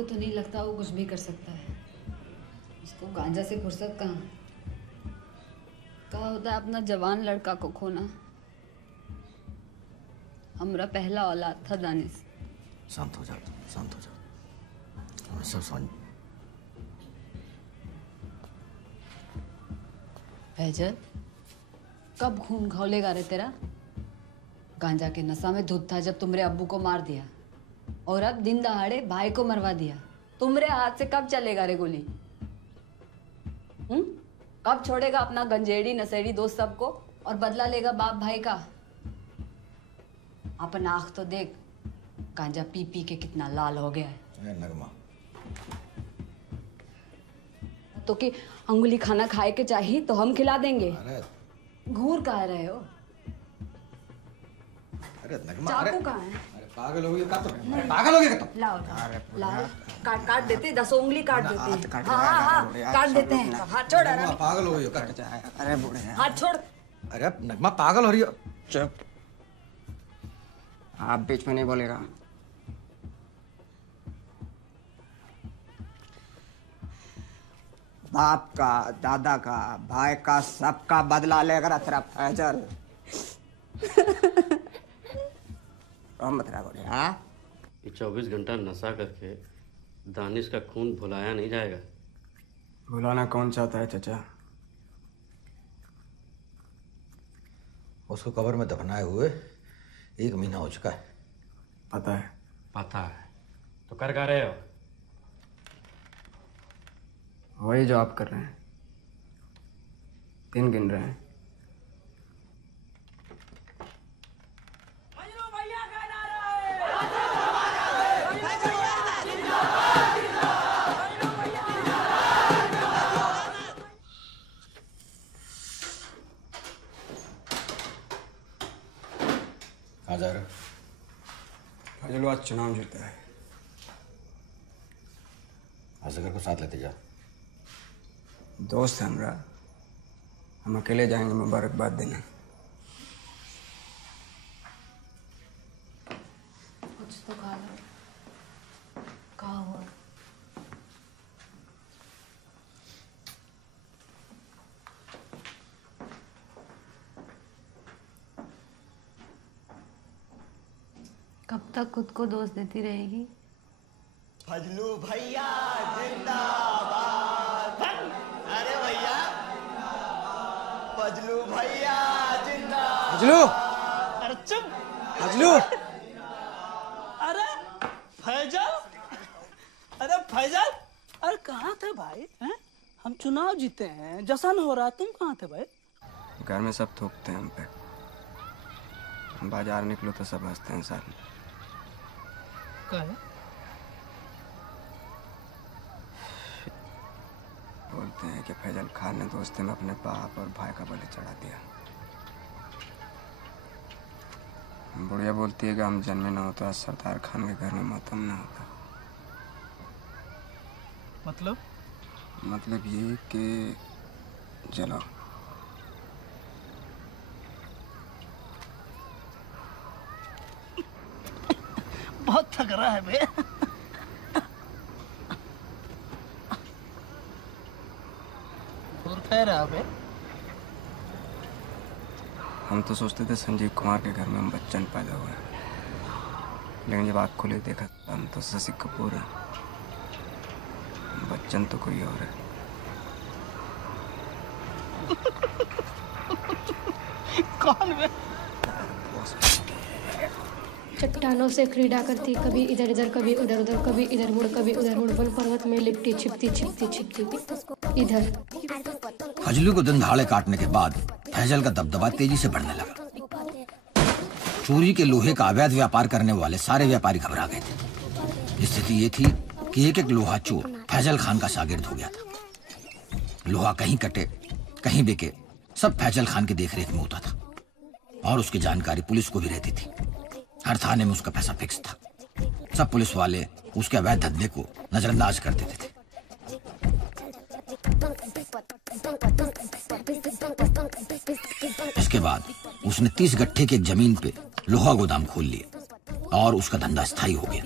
को तो नहीं लगता वो कुछ भी कर सकता है। उसको गांजा से फुर्सत कहाँ। कहा होता है अपना जवान लड़का को खोना। हमारा पहला औलाद था दानिश। शांत हो जा, शांत हो जा। मैं सब समझ। फैजल, कब खून खौलेगा रे तेरा? गांजा के नशा में धुत था जब तुमरे अब्बू को मार दिया, और अब दिन दहाड़े भाई को मरवा दिया। तुमरे हाथ से कब चलेगा रे गोली? कब छोड़ेगा अपना गंजेड़ी नशेड़ी दोस्त सबको और बदला लेगा बाप भाई का? अपन आँख तो देख, गांजा पी पी के कितना लाल हो गया है। नगमा, तो कि अंगुली खाना खाए के चाहिए तो हम खिला देंगे। घूर कहाँ रहे हो? अरे नगमा, चाकू कहाँ है? अरे पागल हो गई का? तो पागल हो गया का? लाओ लाओ, काट देते, 10 उंगली काट देते। हाँ काट देते हैं। हाथ छोड़। नगमा पागल हो गई का? अरे बूढ़े हाथ छोड़। अरे नगमा पागल हो रही हो। चुप, आप बीच में नहीं बोलेगा। बाप का, दादा का, भाई का, सबका बदला लेकर तेरा फैजल। मत बोले। हाँ, ये 24 घंटा नशा करके दानिश का खून भुलाया नहीं जाएगा। भुलाना कौन चाहता है चाचा? उसको कब्र में दफनाए हुए 1 महीना हो चुका है। पता है? पता है तो कर रहे हो? वही जो आप कर रहे हैं, दिन गिन रहे हैं। कहाँ जा रहे हो? फजल आज चुनाव जीता है। असगर को साथ लेते जा। दोस्त है हमरा, हम अकेले जाएंगे मुबारकबाद देने। कुछ तो खा लो। कहाँ हुआ? कब तक खुद को दोष देती रहेगी? फजलू भैया जिंदाबाद। अरे भैया, फजलू भैया जिंदाबाद। फजलू, अरे चुप। फजलू। अरे फैजल, अरे फैजल, अरे कहाँ थे भाई? हैं? हम चुनाव जीते हैं, जश्न हो रहा, तुम कहाँ थे भाई? घर में सब थूकते हैं हम पे, बाजार निकलो तो सब हंसते हैं साथ में। बोलते हैं कि फैजल खान ने दोस्ती में अपने बाप और भाई का बलि चढ़ा दिया। बुढ़िया बोलती है कि हम जन्मे ना होता, सरदार खान के घर में मातम ना होता। मतलब ये कि चलो बहुत थक रहा है बे। हम तो सोचते थे संजीव कुमार के घर में हम बच्चन पैदा हुए, लेकिन जब आँख खोले देखा हम तो शशि कपूर है। बच्चन तो कोई और है। कौन बे? चट्टानों से क्रीड़ा करती, कभी इधर इधर कभी उधर उधर, कभी इधर मुड़ कभी उधर मुड़, वन पर्वत में लिपटी छिपती छिपती छिपती इधर। फजलू को दिन दहाड़े काटने के बाद फैजल का दबदबा तेजी से बढ़ने लगा। चोरी के लोहे का अवैध व्यापार करने वाले सारे व्यापारी घबरा गए थे। स्थिति ये थी कि एक एक लोहा चोर फैजल खान का शागिर्द हो गया था। लोहा कहीं कटे कहीं बिके, सब फैजल खान की देखरेख में होता था, और उसकी जानकारी पुलिस को भी रहती थी। हर थाने में उसका पैसा फिक्स था। सब पुलिस वाले उसके अवैध धंधे को नजरअंदाज कर देते थे। इसके बाद उसने 30 गट्ठे की एक जमीन पे लोहा गोदाम खोल लिया और उसका धंधा स्थायी हो गया।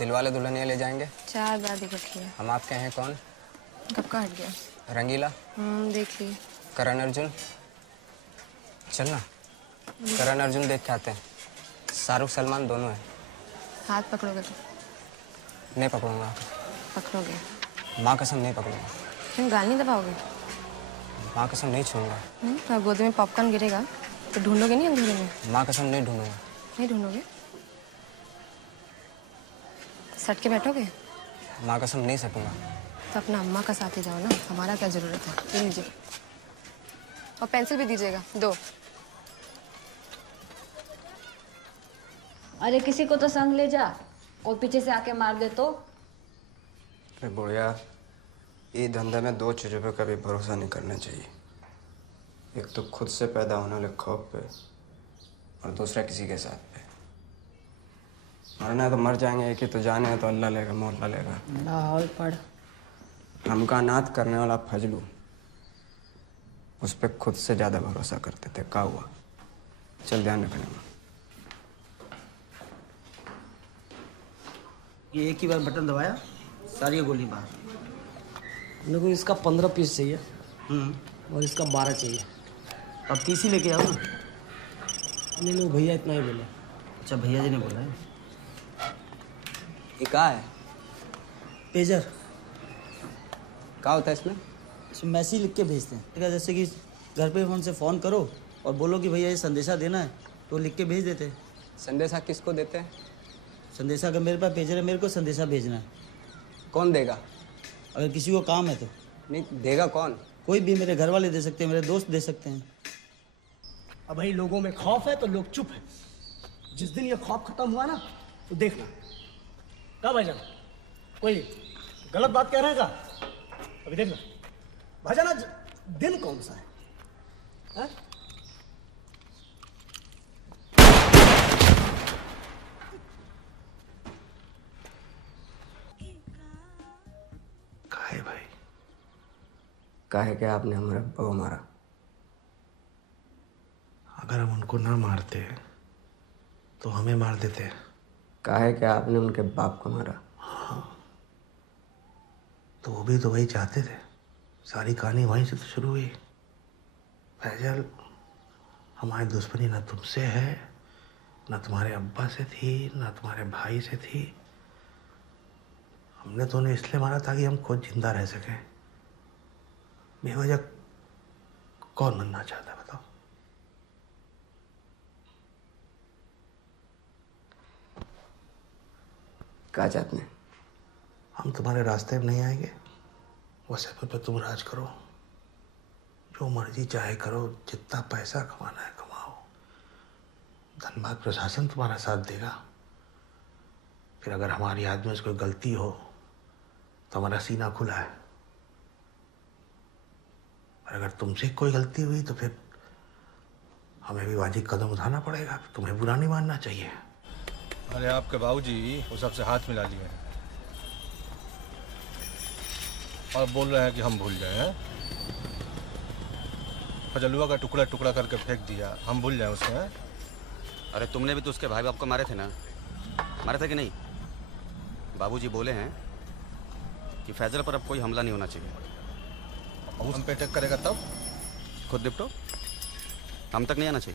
दिलवाले दुल्हनिया ले जाएंगे? 4 बार दिख रखी है। हम आपके हैं कौन? कब का हट गया? रंगीला, देख ली। करण अर्जुन, चलना करण अर्जुन देख के आते हैं। शाहरुख सलमान दोनों हैं। हाथ पकड़ोगे तो? नहीं पकड़ूंगा। पकड़ोगे? माँ कसम नहीं पकड़ूंगा। क्यों, गाल नहीं दबाओगे? माँ कसम नहीं छूऊंगा। तो गोदी में पॉपकॉर्न गिरेगा तो ढूंढोगे नहीं अंधेरे में? माँ कसम नहीं ढूंढूंगा। नहीं ढूंढोगे? सट के बैठोगे? माँ कसम नहीं सटूंगा। तो अपना अम्मा का साथ ही जाओ ना, हमारा क्या जरूरत है। ये लीजिए, और पेंसिल भी दीजिएगा 2। अरे किसी को तो संग ले जा, और पीछे से आके मार दे तो। अरे बुढ़िया, ये धंधे में 2 चीज़ों पे कभी भरोसा नहीं करना चाहिए। एक तो खुद से पैदा होने वाले खौफ पे, और दूसरा किसी के साथ पे। मरना है तो मर जाएंगे, एक ही तो जाने है तो अल्लाह लेगा, मौला लेगा। लाहौल पढ़। हमका अनाथ करने वाला फजलू, उस पर खुद से ज़्यादा भरोसा करते थे। क्या हुआ? चल ध्यान रखने में। ये एक ही बार बटन दबाया, सारी गोली बाहर। मेरे को इसका 15 पीस चाहिए और इसका 12 चाहिए। अब 30 ही लेके आओ ना। नहीं नहीं, भैया इतना ही बोले। अच्छा, भैया जी ने बोला है। ये क्या है? पेजर। क्या होता है इसमें? इसमें मैसेज लिख के भेजते हैं। ठीक है, जैसे कि घर पे फोन से फ़ोन करो और बोलो कि भैया ये संदेशा देना है, तो लिख के भेज देते हैं। संदेशा किसको देते हैं? संदेशा अगर मेरे पास पेजर है, मेरे को संदेशा भेजना है। कौन देगा? अगर किसी को काम है तो। नहीं देगा कौन? कोई भी, मेरे घर वाले दे सकते हैं, मेरे दोस्त दे सकते हैं। अब भाई लोगों में खौफ है तो लोग चुप है। जिस दिन ये खौफ खत्म हुआ ना तो देखना। क्या भाईजान, कोई गलत बात कह रहे हैं क्या? अभी देखना भाईजान, आज दिन कौन सा है? काहे भाई, काहे के आपने हमारे अब्बा को मारा? अगर हम उनको ना मारते तो हमें मार देते। काहे के आपने उनके बाप को मारा? तो वो भी तो वही चाहते थे। सारी कहानी वहीं से तो शुरू हुई। फैजल, हमारी दुश्मनी ना तुमसे है, ना तुम्हारे अब्बा से थी, ना तुम्हारे भाई से थी। हमने तो उन्हें इसलिए मारा ताकि हम खुद जिंदा रह सकें। बेवजह कौन मरना चाहता, बताओ? क्या चाहते हैं? हम तुम्हारे रास्ते में नहीं आएंगे। वैसे पे तुम राज करो, जो मर्जी चाहे करो, जितना पैसा कमाना है कमाओ। धनबाद प्रशासन तुम्हारा साथ देगा। फिर अगर हमारी आदमी से कोई गलती हो तो हमारा सीना खुला है, और अगर तुमसे कोई गलती हुई तो फिर हमें भी वाजिब कदम उठाना पड़ेगा। तुम्हें बुरा नहीं मानना चाहिए। अरे आपके बाबूजी वो सबसे हाथ मिला लिए हैं और बोल रहे हैं कि हम भूल जाए हैं। फजलुआ का टुकड़ा टुकड़ा करके फेंक दिया, हम भूल जाए उसको? अरे तुमने भी तो उसके भाई बाप को मारे थे ना? मारे थे कि नहीं? बाबूजी बोले हैं कि फैजल पर अब कोई हमला नहीं होना चाहिए। हम पे अटैक करेगा तब खुद निपटो, हम तक नहीं आना चाहिए।